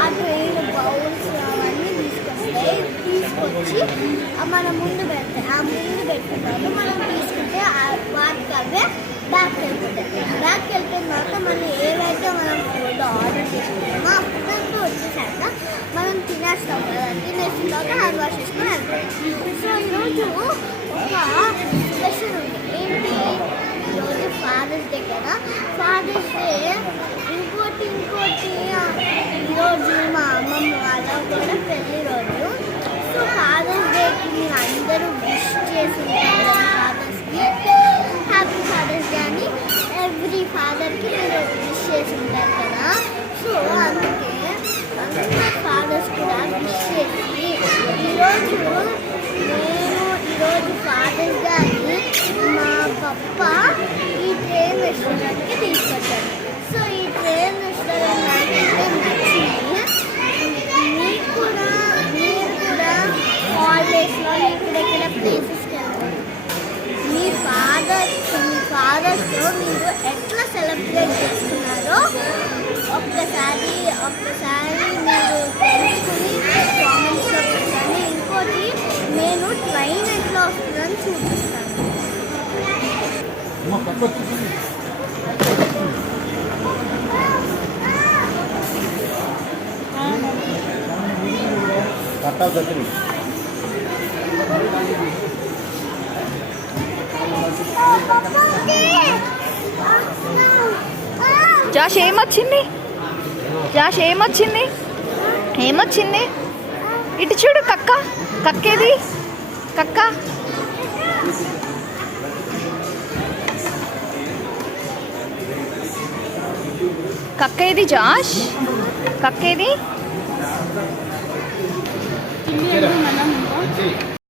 ఆ train bowls అవన్నీ తీసుకొచ్చి మనం ముందు పెడతాయి. ఆ ముందు పెట్టిన తర్వాత మనం తీసుకుంటే వాటికి అవే బ్యాగ్కి వెళ్ళిపోతాయి. బ్యాగ్కి వెళ్ళిపోయిన తర్వాత మనం ఏవైతే మనం ఫుడ్ ఆర్డర్ చేసుకుంటామో ఆ ఫుడ్ అంతా వచ్చేసాక మనం తినేస్తాం కదా. తినేసిన తర్వాత హ్యాండ్ వాష్ చేసుకుని వెళ్తాం. సో ఈరోజు ఒక స్పెషల్ ఉంది. ఏంటి ఈరోజు ఫాదర్స్ డే కదా. ఫాదర్స్ డే ఇంకోటి ఈరోజు మా అమ్మమ్మ వాళ్ళ కూడా పెళ్లి రోజు. సో ఫాదర్స్ డేకి మీరు అందరూ విష్ చేసి ఉంటారు ఫాదర్స్కి. హ్యాపీ ఫాదర్స్ డే అని ఎవ్రీ ఫాదర్కి మీరు విష్ చేసి ఉంటారు కదా. సో అందుకే అందరూ ఫాదర్స్ కూడా విష్ చేసి ఈరోజు ఫాదర్స్ డే అని మా పప్ప ఈ ట్రైన్ రెస్టారెంట్కి తీసుకొచ్చారు. సో ఈ ట్రైన్ రెస్టారెంట్ నాకైతే నచ్చింది. మీరు కూడా హాలిడేస్లో ఎక్కడెక్కడ ప్లేసెస్కి వెళ్తారు. మీ ఫాదర్స్తో మీరు ఎట్లా సెలబ్రేట్ చేసుకున్నారో ఒక్కసారి మీరు తెలుసుకుని కామెంట్స్లో పెట్టండి. ఇంకోటి నేను ట్రైన్ ఎట్లా వస్తుందని చూపిస్తాను. జాష్ ఏమొచ్చింది? ఇటు చూడు. కక్కేది కక్కేది జాష్ కక్కేది.